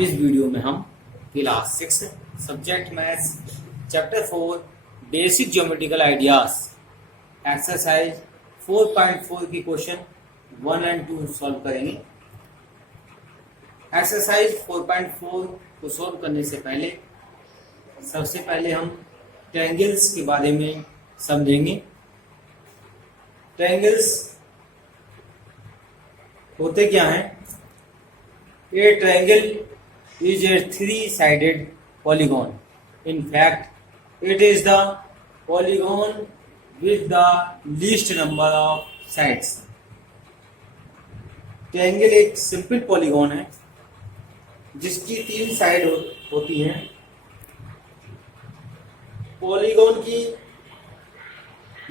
इस वीडियो में हम class 6 subject maths chapter 4 basic geometrical ideas exercise 4.4 की क्वेश्चन 1 एंड 2 सॉल्व करेंगे। एक्सरसाइज 4.4 को सॉल्व करने से पहले सबसे पहले हम ट्रायंगल्स के बारे में समझेंगे। ट्रायंगल्स होते क्या हैं? A triangle is a three-sided polygon. In fact, it is the polygon with the least number of sides. Triangle एक सिंपल पॉलीगॉन है जिसकी 3 साइड होती हैं। पॉलीगॉन की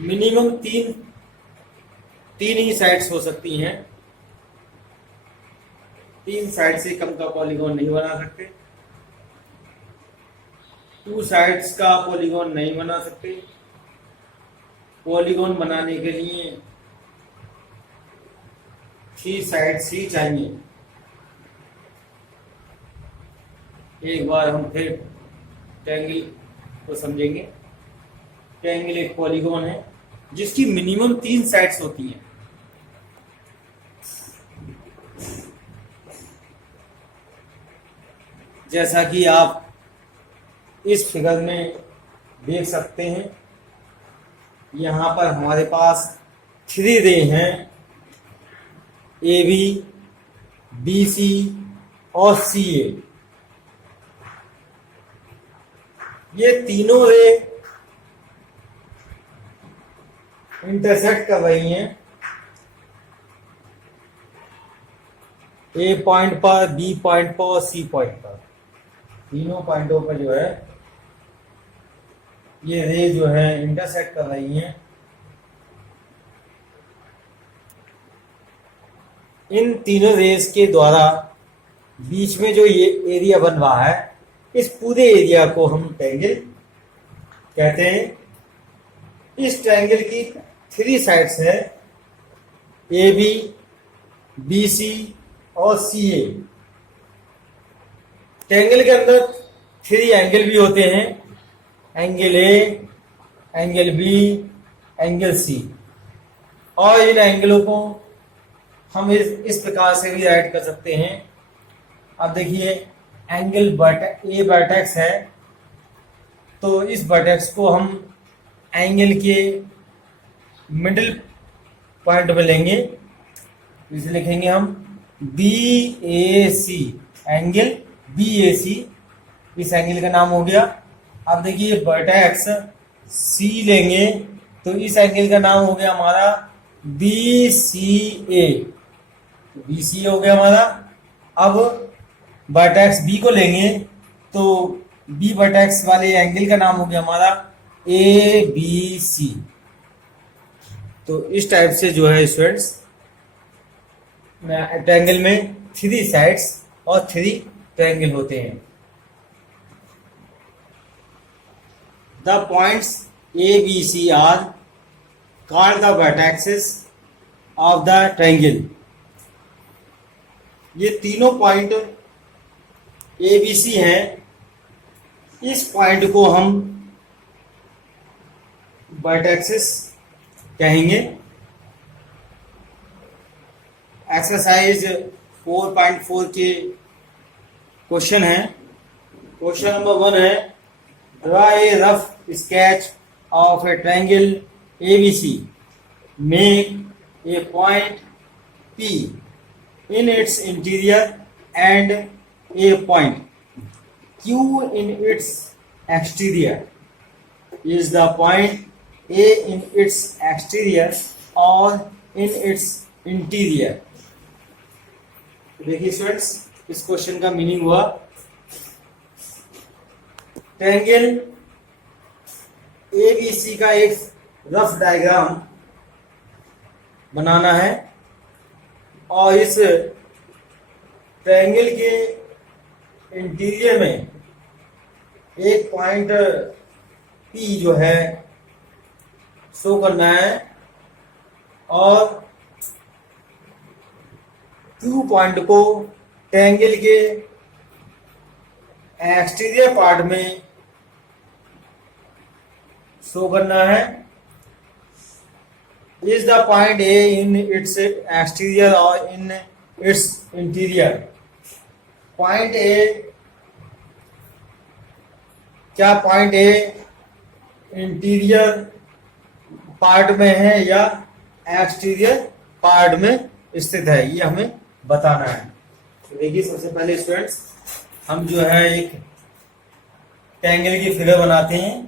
मिनिमम तीन ही साइड्स हो सकती हैं। 3 साइड से कम का पॉलीगॉन नहीं बना सकते। 2 साइड्स का पॉलीगॉन नहीं बना सकते। पॉलीगॉन बनाने के लिए 3 साइड्स ही चाहिए। एक बार हम फिर ट्रायंगल को समझेंगे। ट्रायंगल एक पॉलीगॉन है जिसकी मिनिमम 3 साइड्स होती हैं। जैसा कि आप इस फिगर में देख सकते हैं, यहाँ पर हमारे पास 3 रे हैं, ए बी, बी सी और सी ए। ये तीनों रे इंटरसेक्ट कर रही हैं ए पॉइंट पर, बी पॉइंट पर और सी पॉइंट पर। तीनों पॉइंटों पर जो है ये रे जो है इंटरसेक्ट कर रही हैं। इन तीनों रेस के द्वारा बीच में जो ये एरिया बन रहा है, इस पूरे एरिया को हम ट्रायंगल कहते हैं। इस ट्रायंगल की 3 साइड्स है, ए बी, बी सी और सी ए। ट्रायंगल के अंदर 3 एंगल भी होते हैं, angle A, angle B, angle C. और इन एंगलों को हम इस प्रकार से भी राइट कर सकते हैं। अब देखिए, एंगल ए वर्टेक्स है, तो इस वर्टेक्स को हम एंगल के मिडिल पॉइंट में लेंगे। इसे लिखेंगे हम बी ए सी, एंगल बी ए सी। इस एंगल का नाम हो गया। अब देखिए, वर्टेक्स सी लेंगे तो इस एंगल का नाम हो गया हमारा बी सी ए। बी सी हो गया हमारा। अब वर्टेक्स बी को लेंगे तो बी वर्टेक्स वाले एंगल का नाम हो गया हमारा ए बी सी। तो इस टाइप से जो है स्टूडेंट्स, ट्रायंगल में 3 साइड्स और 3 ट्रायंगल होते हैं। The points A, B, C are called the vertices of the triangle. ये तीनों पॉइंट A, B, C हैं। इस पॉइंट को हम वर्टेक्सेस कहेंगे। एक्सरसाइज 4.4 के क्वेश्चन है। क्वेश्चन नंबर 1 है, draw a rough sketch of a triangle ABC. Make a point P in its interior and a point Q in its exterior. Is the point A in its exterior or in its interior? देखिए students, इस question का meaning हुआ, triangle A B सी का एक rough diagram बनाना है और इस triangle के इंटीरियर में एक पॉइंट पी जो है शो करना है और क्यू पॉइंट को ट्रायंगल के एक्सटीरियर पार्ट में शो करना है। Is the point A in its exterior और in its interior. Point A, क्या पॉइंट ए इंटीरियर पार्ट में है या एक्सटीरियर पार्ट में स्थित है, ये हमें बताना है। तो देखिए, सबसे पहले स्टूडेंट्स हम जो है एक ट्रायंगल की फिगर बनाते हैं।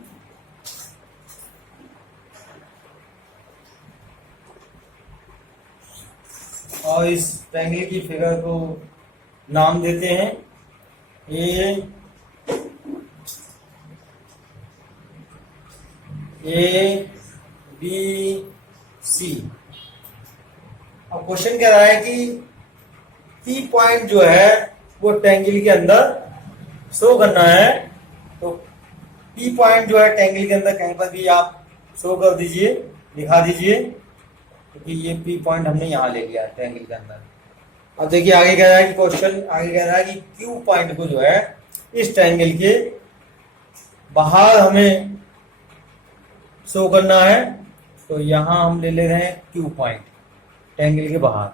और इस ट्रायंगल की फिगर को नाम देते हैं ए बी सी। अब क्वेश्चन कह रहा है कि पी पॉइंट जो है वो ट्रायंगल के अंदर शो करना है। तो पी पॉइंट जो है ट्रायंगल के अंदर कहीं पर भी आप शो कर दीजिए, दिखा दीजिए, क्योंकि ये पी पॉइंट हमने यहाँ ले लिया ट्रायंगल के अंदर। अब देखिए आगे कह रहा है कि क्वेश्चन आगे कह रहा है कि क्यू पॉइंट को जो है इस ट्रायंगल के बाहर हमें शो करना है। तो यहां हम ले ले रहे हैं क्यू पॉइंट ट्रायंगल के बाहर।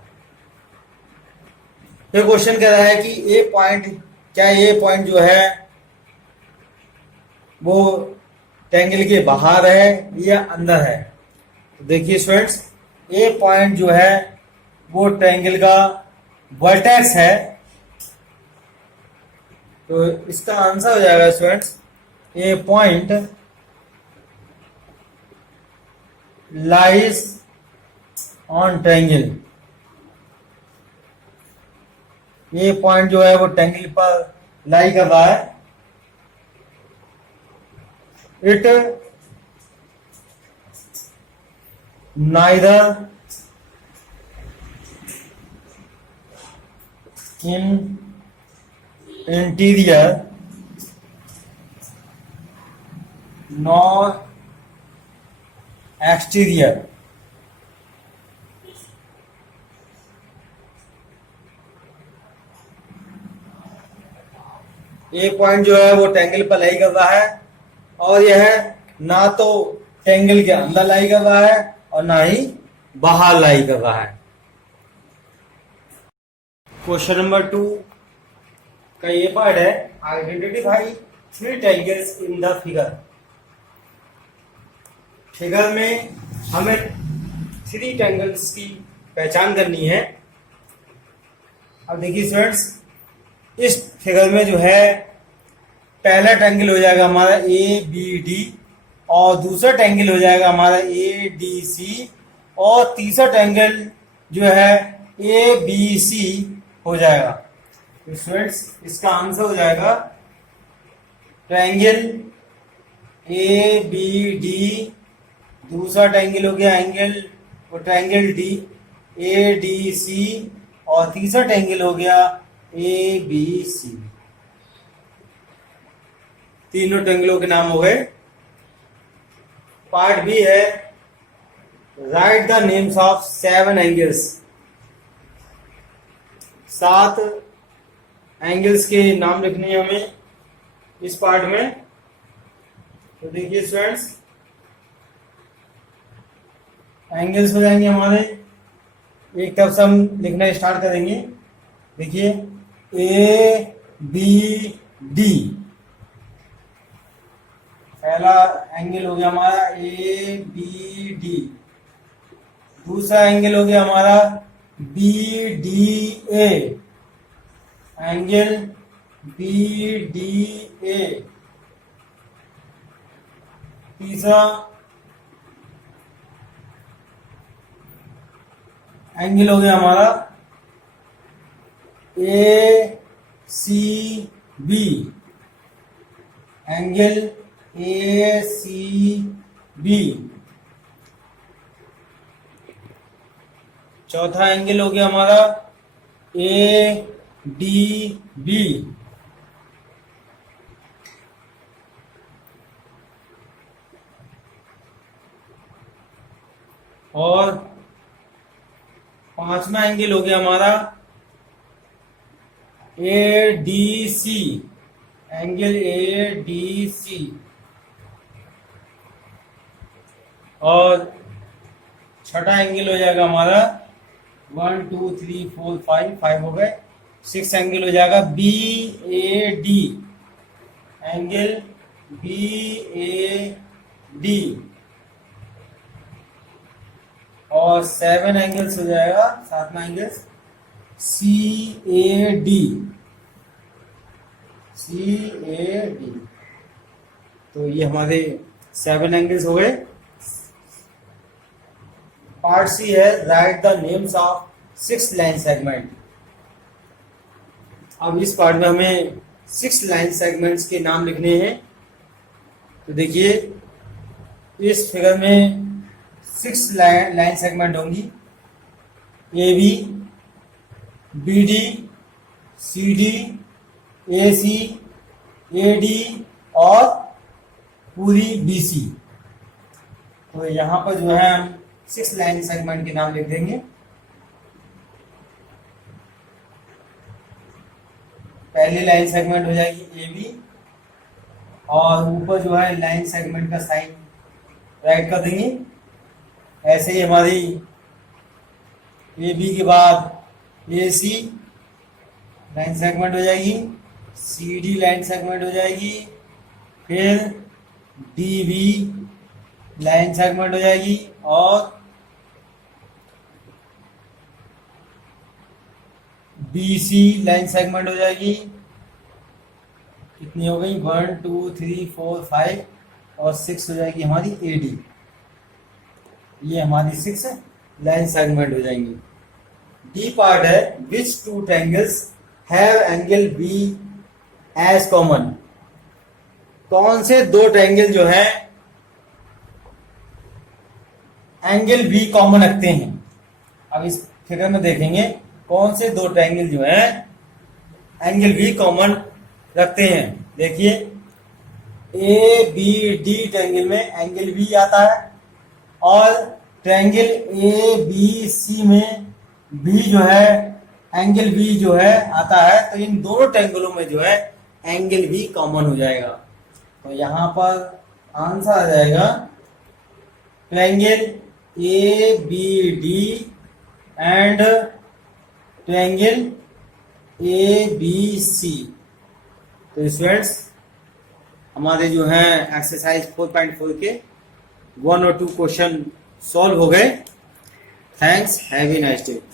फिर क्वेश्चन कह रहा है कि ए पॉइंट, क्या ए पॉइंट जो है वो ट्रायंगल के बाहर है या अंदर है। तो देखिए स्टूडेंट्स, ए पॉइंट जो है वो ट्रायंगल का वर्टेक्स है। तो इसका आंसर हो जाएगा students, A point lies on triangle. ये पॉइंट जो है वो ट्रायंगल पर लाई कर रहा है। It neither in interior nor exterior. A point जो है वो ट्रायंगल पर लाई कर रहा है और यह ना तो ट्रायंगल के अंदर लाई कर रहा है और ना ही बाहर लाई कर रहा है। क्वेश्चन नंबर 2 का ये पार्ट है, identify 3 triangles in the figure. Figure में हमें 3 ट्रायंगल्स की पहचान करनी है। अब देखिए स्टूडेंट्स, इस फिगर में जो है पहला ट्रायंगल हो जाएगा हमारा ए बी डी और दूसरा ट्रायंगल हो जाएगा हमारा ए डी सी और तीसरा ट्रायंगल जो है ए बी सी हो जाएगा। तो स्टूडेंट्स, इसका आंसर हो जाएगा ट्रायंगल ए बी डी, दूसरा ट्रायंगल हो गया एंगल वो triangle D A D C और तीसरा ट्रायंगल हो गया ए बी सी। तीनों ट्रायंगलों के नाम हो गए। पार्ट बी है, right the names of 7 angles. 7 angles के नाम लिखने हैं हमें इस पार्ट में। तो देखिए स्टूडेंट्स, एंगल्स हो जाएंगे हमारे, एक तरफ से हम लिखना स्टार्ट करेंगे। देखिए ए बी डी, पहला एंगल हो गया हमारा ए बी डी, दूसरा एंगल हो गया हमारा B D A, angle B D A, तीसरा एंगल हो गया हमारा A C B, angle A C B, चौथा एंगल हो गया हमारा ए डी बी, और पांचवा एंगल हो गया हमारा A D C, angle A D C, और छठा एंगल हो जाएगा हमारा 1 2 3 4 5 हो गए। 6 एंगल हो जाएगा B A D, angle B A D, और 7 एंगल्स हो जाएगा, 7वां angle C A D, C A D. तो ये हमारे 7 एंगल्स हो गए। पार्ट सी है right the names of 6 line segment. अब इस पार्ट में हमें 6 लाइन सेगमेंट्स के नाम लिखने हैं। तो देखिए इस फिगर में 6 लाइन सेगमेंट होंगी, A B, B D, C D, A C, A D और पूरी बी सी। तो यहाँ पर जो है हम 6 लाइन सेगमेंट के नाम लिख देंगे। पहली लाइन सेगमेंट हो जाएगी ए बी, और ऊपर जो है लाइन सेगमेंट का साइन राइट कर देंगे। ऐसे ही हमारी ए बी के बाद ए सी लाइन सेगमेंट हो जाएगी, सी डी लाइन सेगमेंट हो जाएगी, फिर डी बी लाइन सेगमेंट हो जाएगी, और बी सी लाइन सेगमेंट हो जाएगी। कितनी हो गई? 1 2 3 4 5 और 6 हो जाएगी हमारी ए डी। ये हमारी 6 लाइन सेगमेंट हो जाएंगी। डी पार्ट है which two triangles have angle B as common. कौन से दो ट्रायंगल जो है एंगल बी कॉमन रखते हैं। अब इस फिगर में देखेंगे कौन से दो ट्रायंगल जो है एंगल बी कॉमन रखते हैं। देखिए ए बी डी ट्रायंगल में एंगल बी आता है, और ट्रायंगल ए बी सी में बी जो है एंगल बी जो है आता है। तो इन दोनों ट्रायंगलों में जो है एंगल बी कॉमन हो जाएगा। तो यहां पर आंसर आ जाएगा triangle A B D and triangle A B C. तो स्टूडेंट्स हमारे जो है एक्सरसाइज 4.4 के 1 और 2 क्वेश्चन सॉल्व हो गए। Thanks, have a nice day.